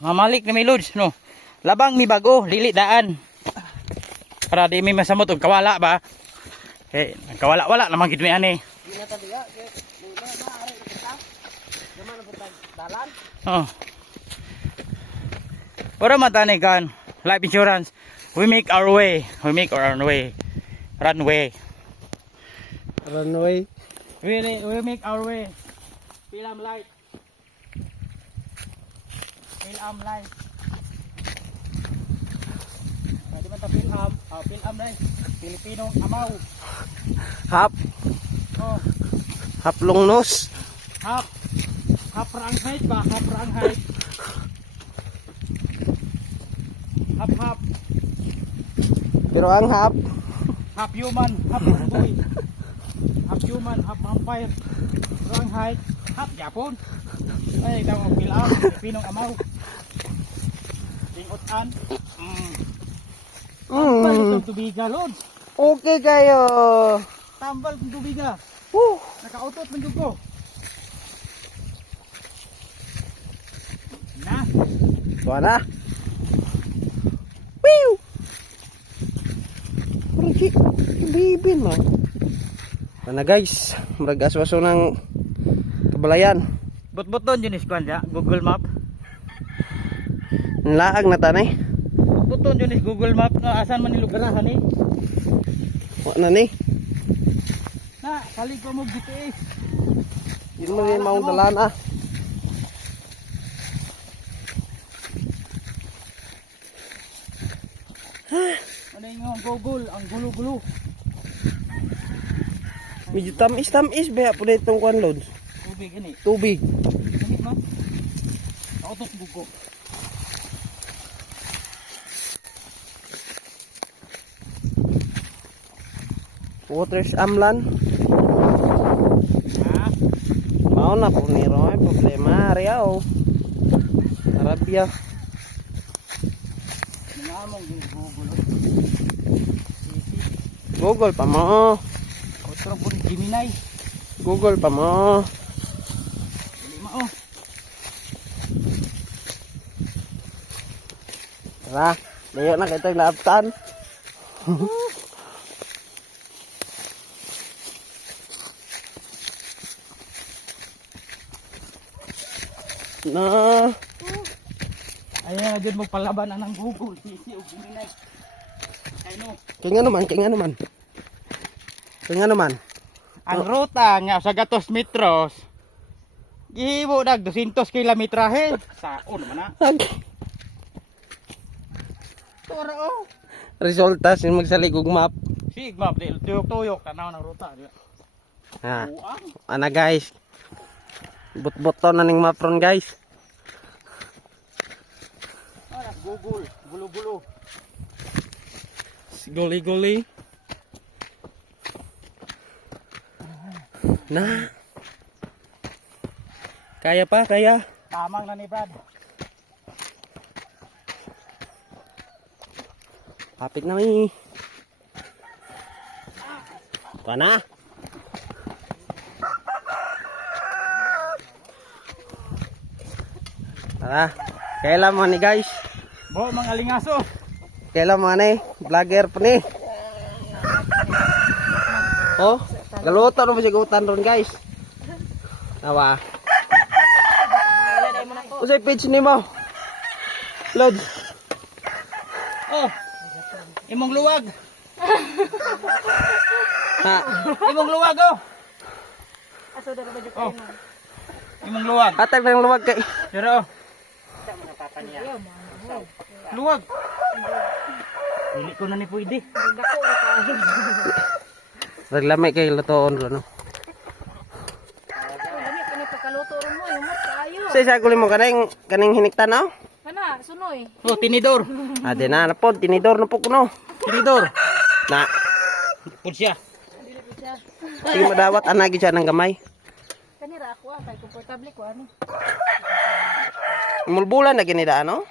Mamalik na may loads, no? Labang mi bago, lili daan. Para di mi masamot og kawala ba? Eh, kawala-wala naman gid mi ani. Di na tadiya, kay maaari kita. Naman ang dalan. Oh. Para matani kan, life insurance. We make our way. We make our own way. Runway. Runway. We make our way. Film light. Film light. Di man ta film, film light. Pilipinong amaw. Hap. Oh, Hap long nose. hap. Hap rang height ba? Hap rang height. Hap hap. Pero ang hap. Half human, half boy. Half human, half vampire. Rang height, half Japon. Ay, daw ang pilam, Pilipinong amaw. Tingutan. Tambal itong tubiga, Lord. Okay kayo. Tambal itong tubiga. Nakautot man dyan ko. Na. Tuwa na. Wiu. Pergi. Bibin mo. Ano guys, maragaswaso ng kabalayan. Bot-boton yun iskuan ya, Google Map. Laag na tanay. Bot-boton yun is Google Map nga asan man nilugar na ni. Wa na ni. Na, salig ko mo GPS. Yun mo yung maong dalan ah. Ano yung Google, ang gulo-gulo. Medyo tamis-tamis ba po na itong kwan loads? Tubig ini. Tubig. Ganit ma. Autos buko. Waters amlan. Ha? Mao na po ni Roy problema ariaw. Arabia. Namong Google. Google pa mo. Otro pun Gemini. Google pa mo. Dili mao. Tara, layo na kita laptan. Na. Ayan na mo palaban ang Google, PC o Gemini. Ay no. Kaya naman. Kaya naman. Ang ruta nga sa gatos metros. Gihibo dag 200 kilometrahe. Saon man na. Tora oh. Resulta sin magsaligog map. Sigma, tuyok-tuyok tanaw ng ruta. Ha. Uang. Ana guys. Bot-boton na ning map ron guys. Anak Google, gulo-gulo. Guli-guli. Na. Kaya pa, kaya. Tamang na ni Brad. Kapit na mi. Ito na. Tara. Kailan mo ni guys. Bo, mga lingaso. Kailan mo ni. Vlogger pa ni. Oh. Galuto na mo siya gutan ron guys. Awa. Usay page ni mo. Load. Oh. Imong luwag. Ha. Imong luwag oh. Oh. Imong luwag. Hatag na yung luwag kay. Pero luwag. Dili ko na ni pwede. Naglami kay lutoon ron no. Sa isa ko mo kaning hiniktan no? Kana, sunoy. Oh, tinidor. Ade na napod tinidor na po kuno. Tinidor. Na. Pud siya. Sige madawat anagi siya ng gamay. Kanira ako kay komportable ko ano. Mulbulan na ginida ano?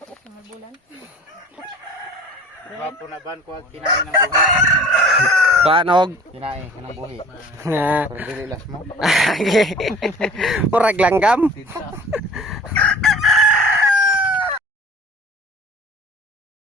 Sa bulan. Wapo na ban ko kinain ng buhi. Panog. Kinain ng buhi. Ha. Pero dili las mo. Murag langgam.